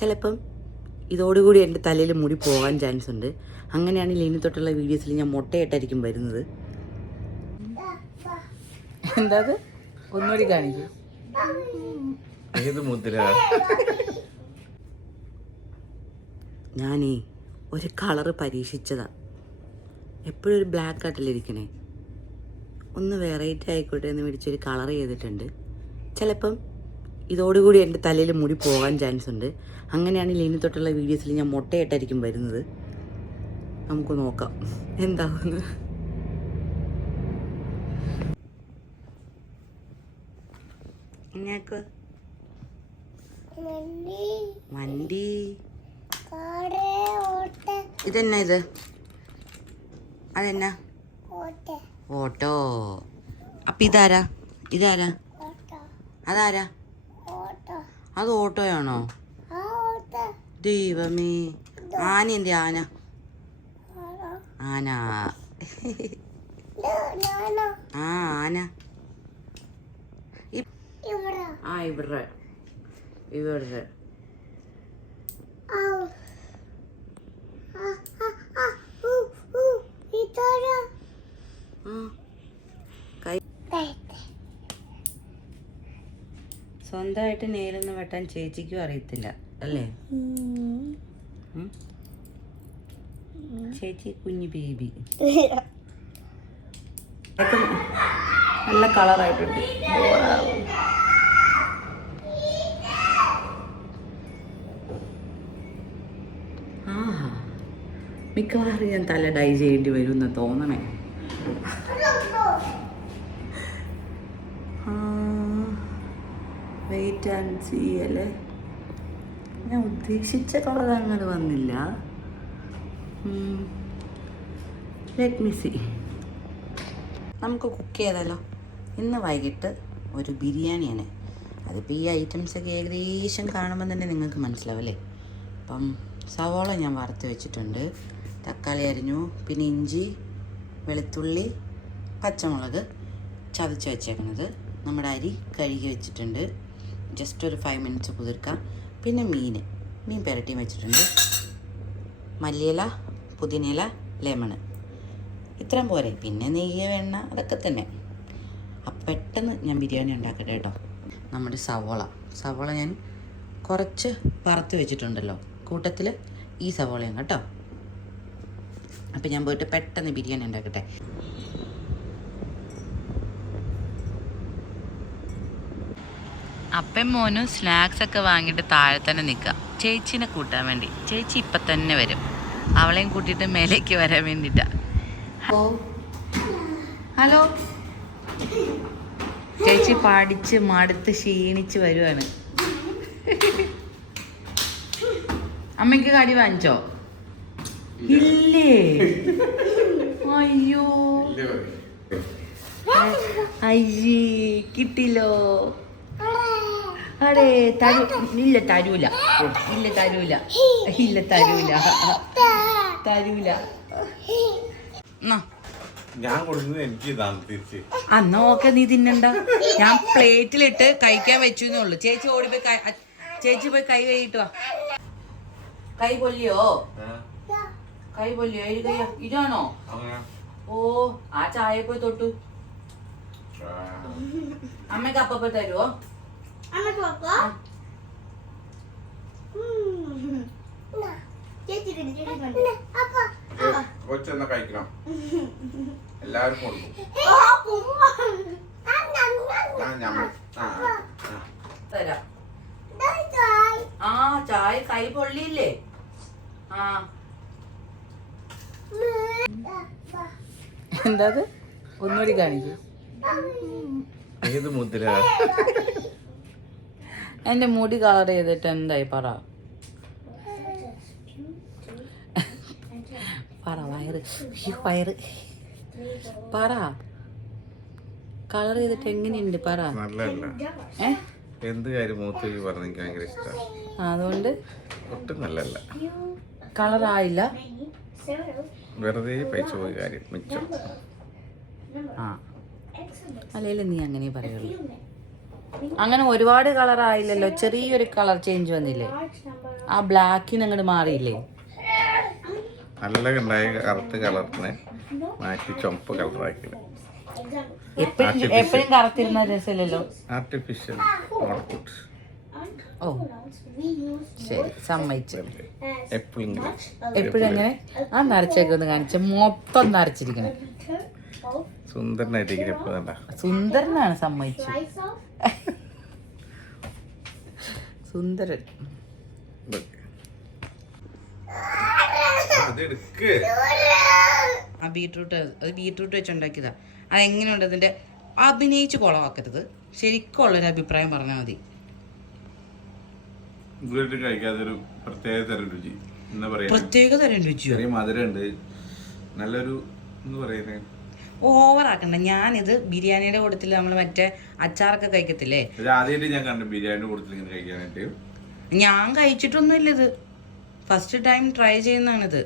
ചിലപ്പം ഇതോടുകൂടി എൻ്റെ തലയിൽ മുടി പോകാൻ ചാൻസ് ഉണ്ട്. അങ്ങനെയാണെങ്കിൽ ഇനി തൊട്ടുള്ള വീഡിയോസിൽ ഞാൻ മുട്ടയായിട്ടായിരിക്കും വരുന്നത്. എന്താ ഒന്നുകൂടി കാണിക്കൂ. ഞാനേ ഒരു കളറ് പരീക്ഷിച്ചതാ. എപ്പോഴും ഒരു ബ്ലാക്ക് ആയിട്ടിലിരിക്കണേ, ഒന്ന് വെറൈറ്റി ആയിക്കോട്ടെ എന്ന് മേടിച്ചൊരു കളർ ചെയ്തിട്ടുണ്ട്. ചിലപ്പം ഇതോടുകൂടി എൻ്റെ തലയിൽ മുടി പോകാൻ ചാൻസ് ഉണ്ട്. അങ്ങനെയാണെങ്കിൽ ഇനി തൊട്ടുള്ള വീഡിയോസിൽ ഞാൻ മുട്ടയായിട്ടായിരിക്കും വരുന്നത്. നമുക്ക് നോക്കാം എന്താവുന്നു. വണ്ടി ഇതെന്നാ? ഇത് അതെന്നാ? ഓട്ടോ. അപ്പം ഇതാരാ? അതാരാ? അത് ഓട്ടോയാണോ? ദൈവമേ, ആന എന്ത്? ആന ആന. ഇവിടെ സ്വന്തമായിട്ട് നേരൊന്നും വെട്ടാൻ ചേച്ചിക്കും അറിയത്തില്ല അല്ലേ? ചേച്ചി കുഞ്ഞു ബേബി. നല്ല കളറായിട്ടുണ്ട്. മിക്കവാറും ഞാൻ തല ഡൈ ചെയ്യേണ്ടി വരും എന്ന് തോന്നണേ. വെയിറ്റ് ആൻഡ് സീ അല്ലേ. ഞാൻ ഉദ്ദേശിച്ച കളർ അങ്ങനെ വന്നില്ല. Let me see. നമുക്ക് കുക്ക് ചെയ്താലോ? ഇന്ന് വൈകിട്ട് ഒരു ബിരിയാണിയാണ്. അതിപ്പോൾ ഈ ഐറ്റംസൊക്കെ ഏകദേശം കാണുമ്പോൾ തന്നെ നിങ്ങൾക്ക് മനസ്സിലാവല്ലേ. അപ്പം സവോള ഞാൻ വറുത്ത് വെച്ചിട്ടുണ്ട്, തക്കാളി അരിഞ്ഞു, പിന്നെ ഇഞ്ചി, വെളുത്തുള്ളി, പച്ചമുളക് ചതച്ച് വെച്ചേക്കുന്നത്, നമ്മുടെ അരി കഴുകി വെച്ചിട്ടുണ്ട്, ജസ്റ്റ് ഒരു 5 മിനിറ്റ്സ് കുതിർക്കാം. പിന്നെ മീൻ പുരട്ടിയും വെച്ചിട്ടുണ്ട്, മല്ലിയില, പുതിനയില, ലെമൺ, ഇത്രയും പോരെ. പിന്നെ നെയ്യ്, വെണ്ണ, അതൊക്കെ തന്നെ. അപ്പം പെട്ടെന്ന് ഞാൻ ബിരിയാണി ഉണ്ടാക്കട്ടെ കേട്ടോ. നമ്മുടെ സവോള ഞാൻ കുറച്ച് വറുത്ത് വെച്ചിട്ടുണ്ടല്ലോ, കൂട്ടത്തിൽ ഈ സവോളയാണ് കേട്ടോ. അപ്പം ഞാൻ പോയിട്ട് പെട്ടെന്ന് ബിരിയാണി ഉണ്ടാക്കട്ടെ. അപ്പം മോനും സ്നാക്സ് ഒക്കെ വാങ്ങിയിട്ട് താഴെ തന്നെ നിൽക്കാം, ചേച്ചീനെ കൂട്ടാൻ വേണ്ടി. ചേച്ചി ഇപ്പം തന്നെ വരും, അവളെയും കൂട്ടിയിട്ട് മേലേക്ക് വരാൻ വേണ്ടിയിട്ടാണ്. ഹലോ. ചേച്ചി പഠിച്ച് മടുത്ത് ക്ഷീണിച്ച് വരുവാണ്. അമ്മയ്ക്ക് കടി വാങ്ങിച്ചോ? ഇല്ലേ? അയ്യോ, അയ്യേ, കിട്ടില്ലോ. അടേ തരൂല. അന്ന് ഓക്കെ, നീ തിന്നണ്ട. ഞാൻ പ്ലേറ്റിലിട്ട് കഴിക്കാൻ വെച്ചു എന്നുള്ളു. ചേച്ചി പോയി കൈ കഴിയിട്ട് വാ. കൈ പൊല്ലിയോ? ഇതാണോ? ഓ, ആ ചായ പോയി തൊട്ടു. അമ്മക്ക് അപ്പ തരുവോ? കഴിക്കണം, എല്ലാവർക്കും തരാം. ആ ചായ കൈ പൊള്ളിയില്ലേ? ആ എന്താ? ഒന്നുകൂടി കാണിക്കൂ. ഏത് മുദ്ര? എന്റെ മുടി കളർ ചെയ്തിട്ട് എന്തായി പറ. വയറ് പറ. കളർ ചെയ്തിട്ട് എങ്ങനെയുണ്ട് പറ. എന്ത് കാര്യം മൂത്തേക്ക് പറഞ്ഞ എനിക്ക് ഭയങ്കര ഇഷ്ടമാണ്, അതുകൊണ്ട് ഒട്ടും നല്ലല്ല. കളറായില്ല, വെറുതെ പൈസ പോയി കാര്യം മിച്ചം. ആ അല്ലേലും നീ അങ്ങനെ പറയുള്ളൂ. അങ്ങനെ ഒരുപാട് കളർ ആയില്ലല്ലോ, ചെറിയൊരു കളർ ചേഞ്ച് വന്നില്ലേ? ആ ബ്ലാക്കിന് അങ്ങോട്ട് മാറിയില്ലേ? നല്ല ഉണ്ടായ കറുത്ത കളറിനെ മാറ്റി ചുമപ്പ് കളറാക്കിയത്. എപ്പോഴും കറുത്തിരുന്ന രസമില്ലല്ലോ. ആർട്ടിഫിഷ്യൽ ഓ ശരി, സമ്മതിച്ചു. എപ്പോഴെങ്കിലും എപ്പോഴും എങ്ങനെ ആ നരച്ചൊക്കെ ഒന്ന് കാണിച്ച മൊത്തം നരച്ചിരിക്കണേ. സുന്ദരനായിട്ട് സുന്ദരനാണ്, സമ്മതിച്ചു. സുന്ദരൻ. ആ ബീട്രൂട്ട്, അത് ബീട്രൂട്ട് വെച്ചുണ്ടാക്കിയതാ. അതെങ്ങനെയുണ്ട് അതിന്റെ? അഭിനയിച്ച് കുളമാക്കരുത്, ശരിക്കുള്ളൊരു അഭിപ്രായം പറഞ്ഞാൽ മതി. കഴിക്കാതൊരു പ്രത്യേക തരം രുചി, എന്താ പറയാ, പ്രത്യേക തരം രുചിയോ? ചെറിയ മധുരമുണ്ട്, നല്ലൊരു എന്താ പറയുന്നത്, ഓവറാക്കണ്ട. ഞാനിത് ബിരിയാണിയുടെ കൂട്ടത്തിൽ നമ്മൾ മറ്റേ അച്ചാറൊക്കെ കഴിക്കത്തില്ലേ, ആദ്യമായിട്ട് ഞാൻ കണ്ടു ബിരിയാണിയുടെ കൂട്ടത്തിൽ ഇങ്ങനെ കഴിക്കാനായിട്ട്. ഞാൻ കഴിച്ചിട്ടൊന്നുമില്ല, ഇത് ഫസ്റ്റ് ടൈം ട്രൈ ചെയ്യുന്നതാണിത്.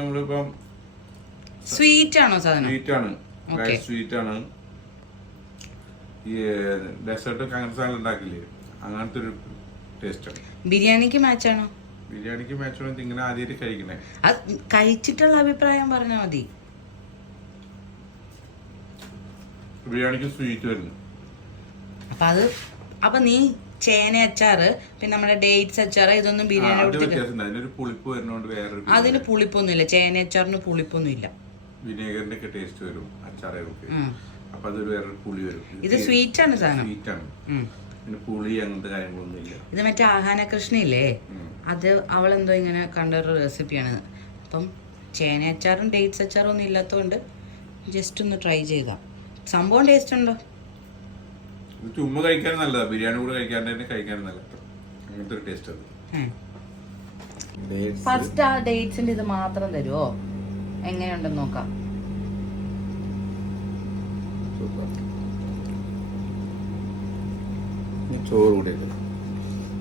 നമ്മളിപ്പം സ്വീറ്റ് ആണോ സാധനം? സ്വീറ്റ് ആണ്. ഈ ഡെസേർട്ടൊക്കെ അങ്ങനത്തെ സാധനം ഉണ്ടാക്കില്ലേ, അങ്ങനത്തെ ഒരു ടേസ്റ്റ് ആണ്. ബിരിയാണിക്ക് മാച്ചാണോ? ബിരിയാണിക്ക് മാച്ചാണോ ഇങ്ങനെ ആദ്യമായിട്ട് കഴിക്കണേ. അത് കഴിച്ചിട്ടുള്ള അഭിപ്രായം പറഞ്ഞാൽ മതി. ബിരിയാണിക്ക് സ്വീറ്റ് വരുന്നു. അപ്പൊ നീ ചേന അച്ചാറ്, പിന്നെ നമ്മുടെ ഡേറ്റ്സ് അച്ചാറ്, ഇതൊന്നും ബിരിയാണി പുളിപ്പ് വരുന്നോണ്ട് വേറെ അതിന് പുളിപ്പൊന്നുമില്ല. ചേന അച്ചാറിന് പുളിപ്പൊന്നുമില്ല. വിനേഗറിന്റെ ഒക്കെ ടേസ്റ്റ് വരും അച്ചാറുകൾക്ക്. അപ്പൊ അതൊരു വേറെ പുളി വരും. ഇത് സ്വീറ്റ് ആണ് സാധനം. സ്വീറ്റ് ആണ്, പിന്നെ പുളി അങ്ങനത്തെ കാര്യങ്ങളൊന്നും ഇല്ല. ഇത് മറ്റേ ആഹാന കൃഷ്ണയില്ലേ, അത് അവളെന്തോ ഇങ്ങനെ കണ്ടൊരു റെസിപ്പിയാണ്. അപ്പം ചേന അച്ചാറും ഡേറ്റ്സ് അച്ചാറും ഒന്നും ഇല്ലാത്തതുകൊണ്ട് ജസ്റ്റ് ഒന്ന് ട്രൈ ചെയ്താ. സംഭവം ടേസ്റ്റ് ഉണ്ടോ? ചുമ്മാ കഴിക്കാൻ നല്ലതാ, ബിരിയാണി കൂടെ കഴിക്കാൻ നല്ലത്. അങ്ങനത്തെ ഒരു ടേസ്റ്റ് അത്. ഫസ്റ്റ് ആ ഡേറ്റ്സിന്റെ ഇത് മാത്രം തരുമോ? എങ്ങനെയുണ്ടെന്ന് നോക്കാം. ചോറ് കൂടെ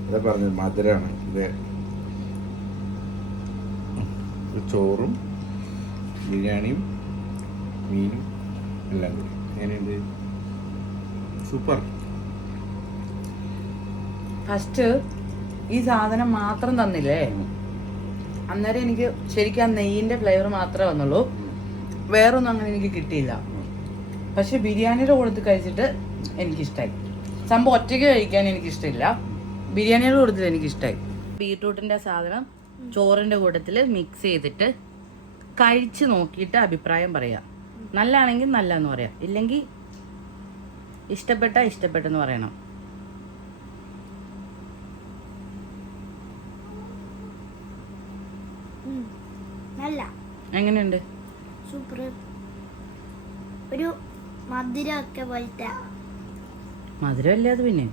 അതാ പറഞ്ഞത്, മധുരമാണ് ഇത്. ചോറും ബിരിയാണിയും മീനും എല്ലാം കൂടി എങ്ങനെയുണ്ട്? സൂപ്പർ. ഫസ്റ്റ് ഈ സാധനം മാത്രം തന്നില്ലേ, അന്നേരം എനിക്ക് ശരിക്കും ആ നെയ്യിന്റെ ഫ്ലേവർ മാത്രമേ വന്നുള്ളൂ, വേറൊന്നും അങ്ങനെ എനിക്ക് കിട്ടിയില്ല. പക്ഷെ ബിരിയാണിയുടെ കൂട്ടത്തിൽ കഴിച്ചിട്ട് എനിക്കിഷ്ടമായി. സംഭവം ഒറ്റയ്ക്ക് കഴിക്കാൻ എനിക്കിഷ്ടമില്ല, ബിരിയാണിയുടെ കൂട്ടത്തിൽ എനിക്കിഷ്ടമായി. ബീട്രൂട്ടിന്റെ സാധനം ചോറിന്റെ കൂട്ടത്തിൽ മിക്സ് ചെയ്തിട്ട് കഴിച്ച് നോക്കിയിട്ട് അഭിപ്രായം പറയാം. നല്ലതാണെങ്കിൽ നല്ലതെന്ന് പറയാം, ഇല്ലെങ്കിൽ ഇഷ്ടപ്പെട്ടെന്ന് പറയണം. എങ്ങനെയുണ്ട്? സൂപ്പർ. ഒരു മധുരമൊക്കെ പോലത്തെ മധുരമല്ലേ അത്? പിന്നെ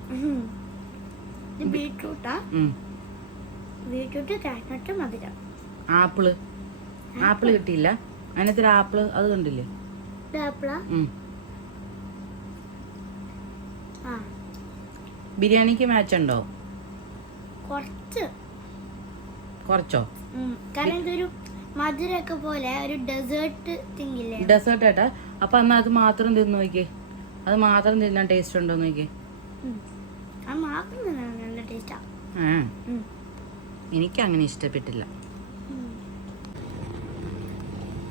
ബീട്രൂട്ടാ, ബീട്രൂട്ട് കാരറ്റ് മധുരം. ആപ്പിള് കിട്ടിയില്ല, അതിനകത്തൊരു ആപ്പിള് അത് കണ്ടില്ലേ? ബിരിയാണിക്ക് മാച്ച് ഉണ്ടോ? കുറച്ചോ? കാരണം ഇതൊരു മധുരൊക്കെ പോലെ ഒരു ഡെസേർട്ട് തിങ്ങില്ലേ. ഡെസേർട്ട് ഏട്ടാ. അപ്പൊ എന്നാ അത് മാത്രം തിന്നു നോക്കിയേ, അത് മാത്രം തിന്നാൻ ടേസ്റ്റ് ഉണ്ടോ നോക്കിയേ. എനിക്ക് അങ്ങനെ ഇഷ്ടപ്പെട്ടില്ല.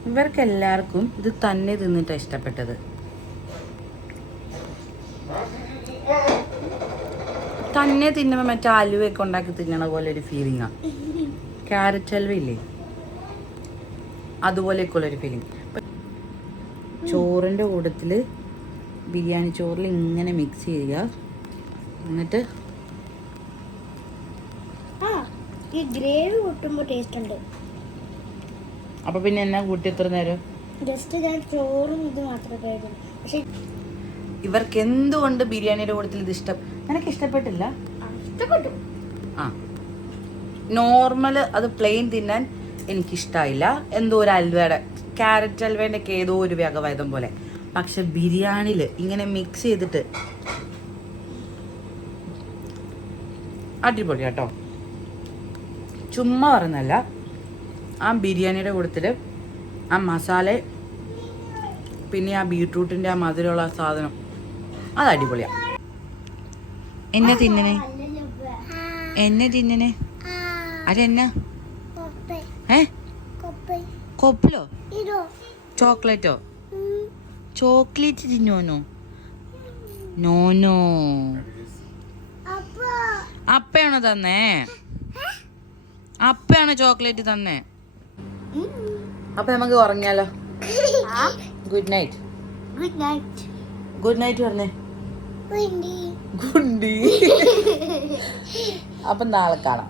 ഇവർക്കെല്ലാവർക്കും ഇത് തന്നെ തിന്നിട്ടാ ഇഷ്ടപ്പെട്ടത്. തന്നെ തിന്നുമ്പോൾ മറ്റേ അലുവയൊക്കെ ഉണ്ടാക്കി തിന്നണ പോലെ ഒരു ഫീലിംഗാ. ക്യാരറ്റ് ഹൽവ ഇല്ലേ, അതുപോലെയൊക്കെയുള്ളൊരു ഫീലിംഗ്. ചോറിൻ്റെ കൂട്ടത്തിൽ ബിരിയാണി ചോറിൽ ഇങ്ങനെ മിക്സ് ചെയ്യുക, എന്നിട്ട് ഈ ഗ്രേവി കൂട്ടുമ്പോൾ ടേസ്റ്റ് ഉണ്ട്. അപ്പൊ പിന്നെ എന്നാ കൂട്ടി എത്ര നേരം? ജസ്റ്റ് ഞാൻ ചോറും ഇത് മാത്രമേ കഴിക്കും. പക്ഷെ ഇവർക്ക് എന്തുകൊണ്ട് ബിരിയാണിയുടെ കൂട്ടത്തിൽ ഇത് ഇഷ്ടം? നിനക്ക് ഇഷ്ടപ്പെട്ടില്ല? ഇഷ്ടപ്പെട്ടു. ആ നോർമല് അത് പ്ലെയിൻ തിന്നാൻ എനിക്കിഷ്ടമായില്ല. എന്തോ ഒരു അൽവയുടെ, ക്യാരറ്റ് അൽവേൻ്റെ ഒക്കെ ഏതോ ഒരു വകഭേദം പോലെ. പക്ഷെ ബിരിയാണിയിൽ ഇങ്ങനെ മിക്സ് ചെയ്തിട്ട് അടിപൊളി കേട്ടോ. ചുമ്മാ പറഞ്ഞല്ല, ആ ബിരിയാണിയുടെ കൂട്ടത്തിൽ ആ മസാല, പിന്നെ ആ ബീട്രൂട്ടിൻ്റെ ആ മധുരമുള്ള സാധനം, അത് അടിപൊളിയാണ്. എന്നെ തിന്നണേ എന്നെ തിന്നണേ അതെന്നാ കൊപ്പിലോ ചോക്ലേറ്റോ ചോക്ലേറ്റ് തിന്നോനോ നോനോ അപ്പയാണോ തന്നേ അപ്പയാണോ ചോക്ലേറ്റ് തന്നേ അപ്പൊ നമുക്ക് ഉറങ്ങിയാലോ good night good night good night പറഞ്ഞേ ഗുണ്ടി അപ്പൊ നാളെ കാണാം.